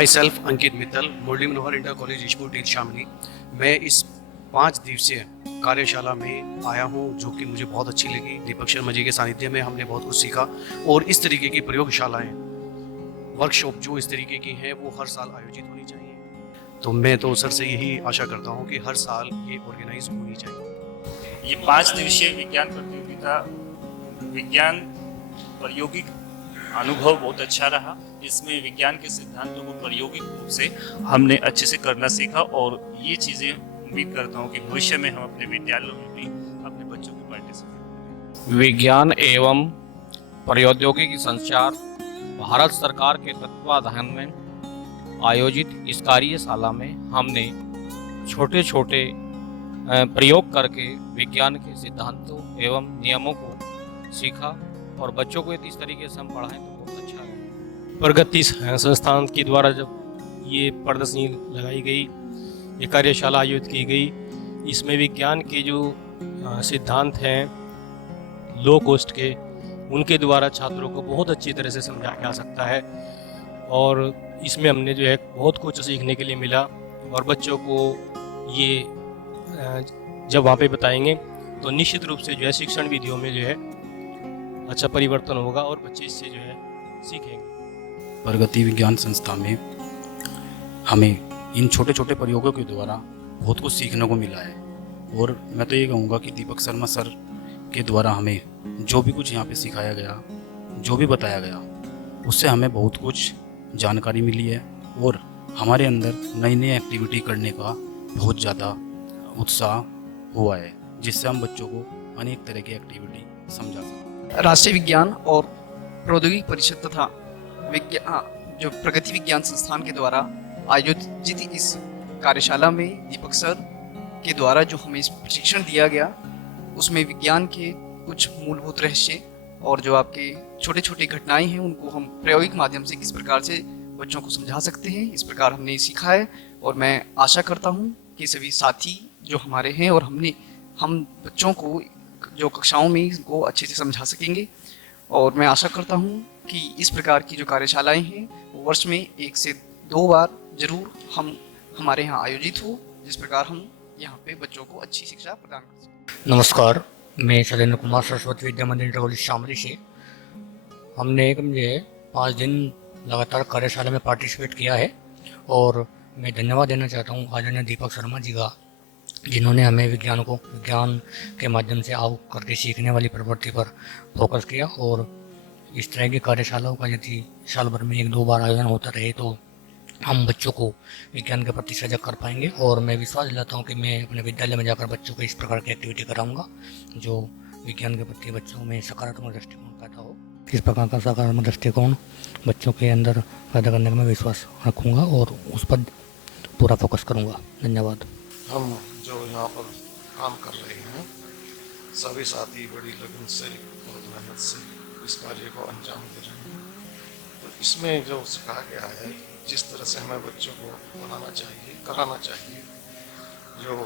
My self Ankit Mittal, Murli Manohar inter college Ishpur Teer Shamli. मैं इस 5 दिवसीय कार्यशाला में आया हूं जो कि मुझे बहुत अच्छी लगी। दीपक शर्मा जी के सानिध्य में हमने बहुत कुछ सीखा और इस तरीके की प्रयोगशालाएं, वर्कशॉप जो इस तरीके की हैं वो हर साल आयोजित होनी चाहिए। तो मैं तो सर से यही आशा करता हूं कि हर साल ये ऑर्गेनाइज होनी चाहिए। ये 5 दिवसीय विज्ञान प्रतियोगिता, विज्ञान प्रायोगिक अनुभव बहुत अच्छा रहा। इसमें विज्ञान के सिद्धांतों को प्रायोगिक रूप से हमने अच्छे से करना सीखा और ये चीज़ें उम्मीद करता हूँ कि भविष्य में हम अपने विद्यालयों में भी अपने बच्चों को पार्टिसिपेट करें। विज्ञान एवं प्रौद्योगिकी संचार भारत सरकार के तत्वाधान में आयोजित इस कार्यशाला में हमने छोटे छोटे प्रयोग करके विज्ञान के सिद्धांतों एवं नियमों को सीखा और बच्चों को यदि इस तरीके से हम पढ़ाएं तो बहुत अच्छा है। प्रगति संस्थान के द्वारा जब ये प्रदर्शनी लगाई गई, ये कार्यशाला आयोजित की गई, इसमें विज्ञान के जो सिद्धांत हैं लो कॉस्ट के, उनके द्वारा छात्रों को बहुत अच्छी तरह से समझाया जा सकता है और इसमें हमने जो है बहुत कुछ सीखने के लिए मिला। और बच्चों को ये जब वहाँ पे बताएंगे तो निश्चित रूप से जो है शिक्षण विधियों में जो है अच्छा परिवर्तन होगा और बच्चे इससे जो है सीखेंगे। प्रगति विज्ञान संस्था में हमें इन छोटे छोटे प्रयोगों के द्वारा बहुत कुछ सीखने को मिला है और मैं तो ये कहूँगा कि दीपक शर्मा सर के द्वारा हमें जो भी कुछ यहाँ पे सिखाया गया, जो भी बताया गया, उससे हमें बहुत कुछ जानकारी मिली है और हमारे अंदर नई नई एक्टिविटी करने का बहुत ज़्यादा उत्साह हुआ है, जिससे हम बच्चों को अनेक तरह की एक्टिविटी समझा सकते। राष्ट्रीय विज्ञान और प्रौद्योगिकी परिषद तथा जो प्रगति विज्ञान संस्थान के द्वारा आयोजित इस कार्यशाला में दीपक सर के द्वारा जो हमें इस प्रशिक्षण दिया गया, उसमें विज्ञान के कुछ मूलभूत रहस्य और जो आपके छोटे छोटे घटनाएं हैं उनको हम प्रायोगिक माध्यम से किस प्रकार से बच्चों को समझा सकते हैं, इस प्रकार हमने सीखा है। और मैं आशा करता हूँ कि सभी साथी जो हमारे हैं और हम बच्चों को जो कक्षाओं में इनको अच्छे से समझा सकेंगे। और मैं आशा करता हूँ कि इस प्रकार की जो कार्यशालाएं हैं वो वर्ष में 1 से 2 बार जरूर हमारे यहाँ आयोजित हो, जिस प्रकार हम यहाँ पे बच्चों को अच्छी शिक्षा प्रदान कर सकें। नमस्कार, मैं शैलेंद्र कुमार सरस्वती विद्या मंदिर इंटर कॉलेज शामली से। हमने 5 दिन लगातार कार्यशाला में पार्टिसिपेट किया है और मैं धन्यवाद देना चाहता हूँ आदरणीय दीपक शर्मा जी का, जिन्होंने हमें विज्ञान के माध्यम से आओ करके सीखने वाली प्रवृत्ति पर फोकस किया। और इस तरह की कार्यशालाओं का यदि साल भर में 1-2 बार आयोजन होता रहे तो हम बच्चों को विज्ञान के प्रति सजग कर पाएंगे। और मैं विश्वास दिलाता हूँ कि मैं अपने विद्यालय में जाकर बच्चों को इस प्रकार की एक्टिविटी कराऊंगा जो विज्ञान के प्रति बच्चों में सकारात्मक दृष्टिकोण पैदा हो। इस प्रकार का सकारात्मक दृष्टिकोण बच्चों के अंदर पैदा करने का मैं विश्वास रखूँगा और उस पर पूरा फोकस करूँगा। धन्यवाद। हम जो यहाँ पर काम कर रहे हैं, सभी साथी बड़ी लगन से और मेहनत से इस कार्य को अंजाम दे रहे हैं। तो इसमें जो सिखाया गया है, जिस तरह से हमें बच्चों को बनाना चाहिए, कराना चाहिए, जो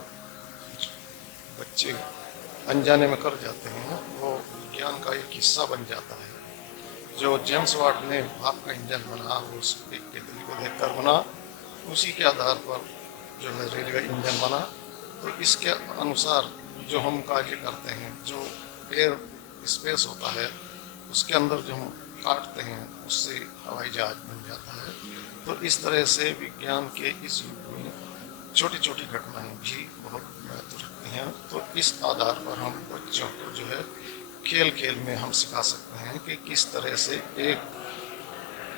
बच्चे अनजाने में कर जाते हैं वो विज्ञान का एक हिस्सा बन जाता है। जो जेम्स वाट ने भाप का इंजन बना, वो उस व्यक्ति को देखकर बना, उसी के आधार पर जो है रेलवे इंजन बना। तो इसके अनुसार जो हम कार्य करते हैं, जो एयर स्पेस होता है उसके अंदर जो हम काटते हैं उससे हवाई जहाज बन जाता है। तो इस तरह से विज्ञान के इस युग में छोटी छोटी घटनाएं भी बहुत महत्व रखती हैं। तो इस आधार पर हम बच्चों को जो है खेल खेल में हम सिखा सकते हैं कि किस तरह से एक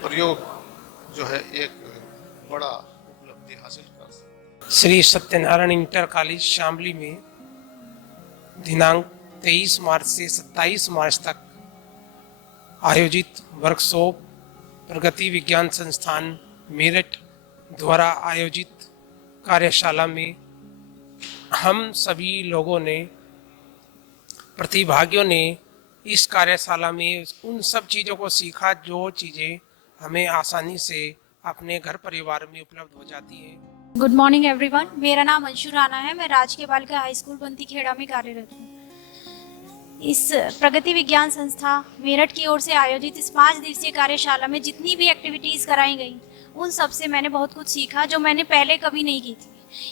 प्रयोग जो है एक बड़ा उपलब्धि हासिल कर सकते हैं। श्री सत्यनारायण इंटर कॉलेज शामली में दिनांक 23 मार्च से 27 मार्च तक आयोजित वर्कशॉप प्रगति विज्ञान संस्थान मेरठ द्वारा आयोजित कार्यशाला में हम सभी लोगों ने, प्रतिभागियों ने इस कार्यशाला में उन सब चीज़ों को सीखा जो चीज़ें हमें आसानी से अपने घर परिवार में उपलब्ध हो जाती है। गुड मॉर्निंग एवरीवन, मेरा नाम अंशु राणा है। मैं राजकीय बालिका हाई स्कूल बंती खेड़ा में कार्यरत हूँ। इस प्रगति विज्ञान संस्था मेरठ की ओर से आयोजित इस 5 दिवसीय कार्यशाला में जितनी भी एक्टिविटीज़ कराई गई उन सब से मैंने बहुत कुछ सीखा जो मैंने पहले कभी नहीं की थी।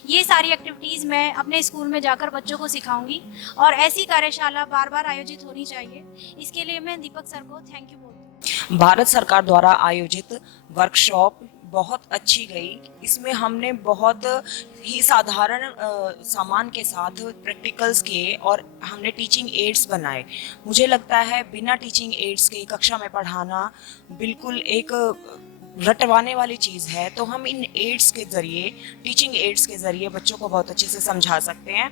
ये सारी एक्टिविटीज़ मैं अपने स्कूल में जाकर बच्चों को सिखाऊंगी और ऐसी कार्यशाला बार बार आयोजित होनी चाहिए। इसके लिए मैं दीपक सर को थैंक यू बोलती हूँ। भारत सरकार द्वारा आयोजित वर्कशॉप बहुत अच्छी गई। इसमें हमने बहुत ही साधारण सामान के साथ प्रैक्टिकल्स किए और हमने टीचिंग एड्स बनाए। मुझे लगता है बिना टीचिंग एड्स के कक्षा में पढ़ाना बिल्कुल एक रटवाने वाली चीज़ है। तो हम इन एड्स के ज़रिए, टीचिंग एड्स के ज़रिए बच्चों को बहुत अच्छे से समझा सकते हैं।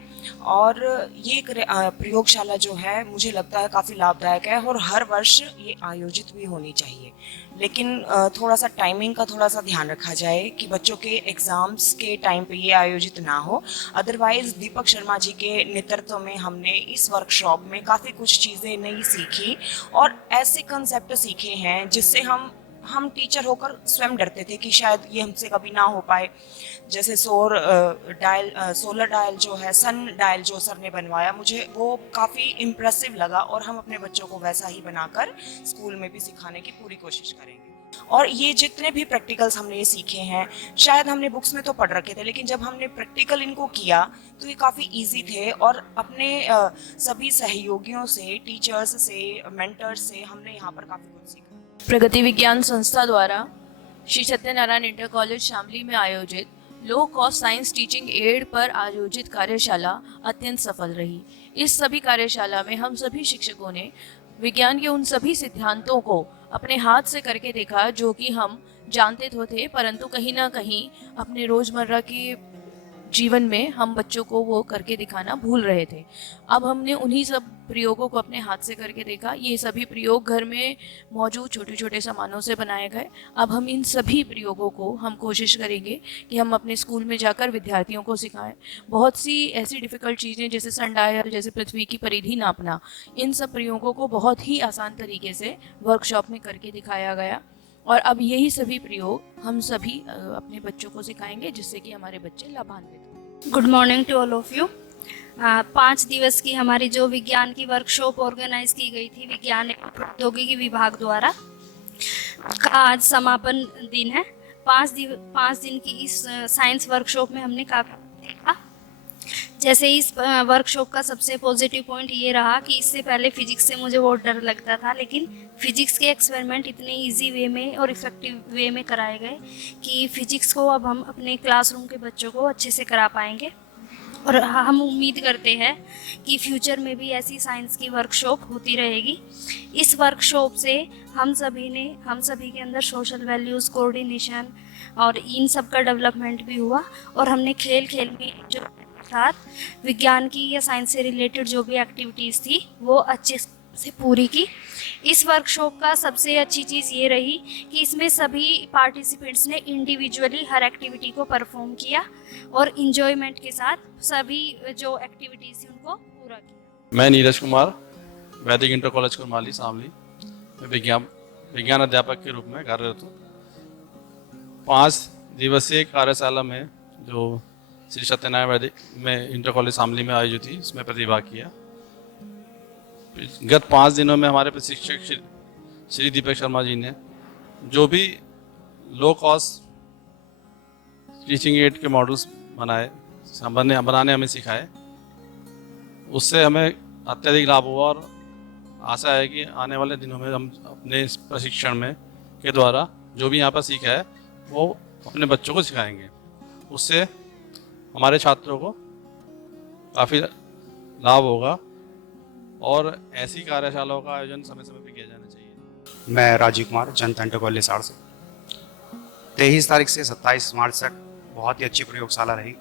और ये प्रयोगशाला जो है मुझे लगता है काफ़ी लाभदायक है और हर वर्ष ये आयोजित भी होनी चाहिए। लेकिन थोड़ा सा टाइमिंग का थोड़ा सा ध्यान रखा जाए कि बच्चों के एग्ज़ाम्स के टाइम पे ये आयोजित ना हो। अदरवाइज़ दीपक शर्मा जी के नेतृत्व में हमने इस वर्कशॉप में काफ़ी कुछ चीज़ें नई सीखी और ऐसे कंसेप्ट सीखे हैं जिससे हम टीचर होकर स्वयं डरते थे कि शायद ये हमसे कभी ना हो पाए। जैसे सोलर डायल जो है, सन डायल जो सर ने बनवाया, मुझे वो काफ़ी इम्प्रेसिव लगा और हम अपने बच्चों को वैसा ही बनाकर स्कूल में भी सिखाने की पूरी कोशिश करेंगे। और ये जितने भी प्रैक्टिकल्स हमने ये सीखे हैं, शायद हमने बुक्स में तो पढ़ रखे थे, लेकिन जब हमने प्रैक्टिकल इनको किया तो ये काफ़ी ईजी थे और अपने सभी सहयोगियों से, टीचर्स से, मेंटर्स से हमने यहाँ पर काफ़ी कुछ सीखा। प्रगति विज्ञान संस्था द्वारा श्री सत्यनारायण इंटर कॉलेज शामली में आयोजित low cost science teaching add पर आयोजित कार्यशाला अत्यंत सफल रही। इस सभी कार्यशाला में हम सभी शिक्षकों ने विज्ञान के उन सभी सिद्धांतों को अपने हाथ से करके देखा जो कि हम जानते तो थे, परंतु कहीं ना कहीं अपने रोज़मर्रा के जीवन में हम बच्चों को वो करके दिखाना भूल रहे थे। अब हमने उन्हीं सब प्रयोगों को अपने हाथ से करके देखा। ये सभी प्रयोग घर में मौजूद छोटे छोटे सामानों से बनाए गए। अब हम इन सभी प्रयोगों को हम कोशिश करेंगे कि हम अपने स्कूल में जाकर विद्यार्थियों को सिखाएं। बहुत सी ऐसी डिफ़िकल्ट चीज़ें जैसे सनडायल, जैसे पृथ्वी की परिधि नापना, इन सब प्रयोगों को बहुत ही आसान तरीके से वर्कशॉप में करके दिखाया गया और अब यही सभी प्रयोग हम सभी अपने बच्चों को सिखाएंगे जिससे कि हमारे बच्चे लाभान्वित हों। Good morning to all of you. 5 दिवस की हमारी जो विज्ञान की वर्कशॉप ऑर्गेनाइज की गई थी विज्ञान एवं प्रौद्योगिकी विभाग द्वारा, का आज समापन दिन है। 5 दिन की इस साइंस वर्कशॉप में हमने काफ़ी देखा। जैसे इस वर्कशॉप का सबसे पॉजिटिव पॉइंट ये रहा कि इससे पहले फिजिक्स से मुझे बहुत डर लगता था, लेकिन फिजिक्स के एक्सपेरिमेंट इतने इजी वे में और इफ़ेक्टिव वे में कराए गए कि फिजिक्स को अब हम अपने क्लासरूम के बच्चों को अच्छे से करा पाएंगे। और हम उम्मीद करते हैं कि फ्यूचर में भी ऐसी साइंस की वर्कशॉप होती रहेगी। इस वर्कशॉप से हम सभी के अंदर सोशल वैल्यूज़, कोऑर्डिनेशन और इन सब का डेवलपमेंट भी हुआ और हमने खेल में जो साथ विज्ञान की या साइंस से रिलेटेड जो भी एक्टिविटीज़ थी वो अच्छे से पूरी की। इस वर्कशॉप का सबसे अच्छी चीज़ ये रही कि इसमें सभी पार्टिसिपेंट्स ने इंडिविजुअली हर एक्टिविटी को परफॉर्म किया और इन्जॉयमेंट के साथ सभी जो एक्टिविटीज़ थी उनको पूरा किया। मैं नीरज कुमार, वैदिक इंटर कॉलेज कुरमाली शामली में विज्ञान अध्यापक के रूप में कार्यरत हूँ। 5 दिवसीय कार्यशाला में जो श्री सत्यनारायण वैदिक में इंटर कॉलेज शामली में आयोजित थी, इसमें प्रतिभाग किया। गत 5 दिनों में हमारे प्रशिक्षक श्री दीपक शर्मा जी ने जो भी लो कॉस्ट टीचिंग एड के मॉडल्स बनाने हमें सिखाए, उससे हमें अत्यधिक लाभ हुआ और आशा है कि आने वाले दिनों में हम अपने इस प्रशिक्षण में के द्वारा जो भी यहाँ पर सीखा है वो अपने बच्चों को सिखाएंगे। उससे हमारे छात्रों को काफ़ी लाभ होगा और ऐसी कार्यशालाओं का आयोजन समय समय पर किया जाना चाहिए। मैं राजीव कुमार, जनता इंटर कॉलेज साड़ से। 23 तारीख से 27 मार्च तक बहुत ही अच्छी प्रयोगशाला रही,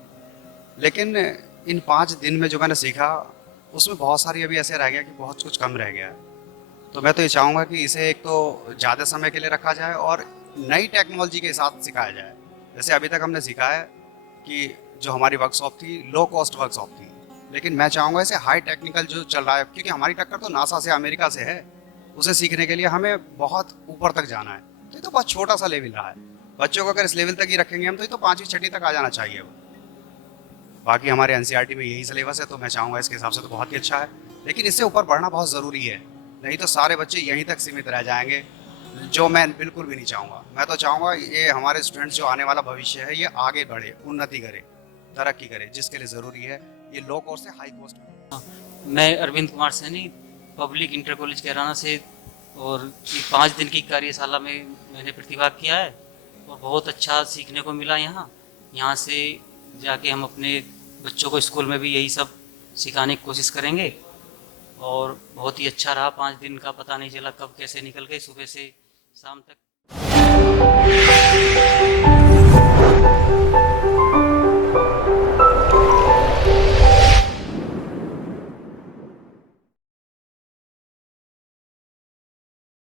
लेकिन इन 5 दिन में जो मैंने सीखा उसमें बहुत सारी अभी ऐसे रह गया कि बहुत कुछ कम रह गया है। तो मैं तो ये चाहूँगा कि इसे एक तो ज़्यादा समय के लिए रखा जाए और नई टेक्नोलॉजी के साथ सिखाया जाए। जैसे अभी तक हमने सीखा है कि जो हमारी वर्कशॉप थी लो कॉस्ट वर्कशॉप थी, लेकिन मैं चाहूँगा इसे हाई टेक्निकल जो चल रहा है, क्योंकि हमारी टक्कर तो नासा से, अमेरिका से है, उसे सीखने के लिए हमें बहुत ऊपर तक जाना है। तो ये तो बहुत छोटा सा लेवल रहा है। बच्चों को अगर इस लेवल तक ही रखेंगे हम तो ये तो 5वीं 6वीं तक आ जाना चाहिए वो। बाकी हमारे NCERT में यही सिलेबस है, तो मैं चाहूँगा इसके हिसाब से तो बहुत ही अच्छा है, लेकिन इससे ऊपर बढ़ना बहुत ज़रूरी है, नहीं तो सारे बच्चे यहीं तक सीमित रह जाएंगे जो मैं बिल्कुल भी नहीं चाहूँगा। मैं तो चाहूँगा ये हमारे स्टूडेंट्स जो आने वाला भविष्य है ये आगे बढ़े, उन्नति करे, तरक्की करे, जिसके लिए ज़रूरी है ये लो कॉस्ट से हाई कॉस्ट। मैं Arvind Kumar Saini public inter college Kairana से, और ये 5 दिन की कार्यशाला में मैंने प्रतिभाग किया है और बहुत अच्छा सीखने को मिला। यहाँ से जाके हम अपने बच्चों को स्कूल में भी यही सब सिखाने की कोशिश करेंगे और बहुत ही अच्छा रहा। 5 दिन का पता नहीं चला कब कैसे निकल गए, सुबह से शाम तक।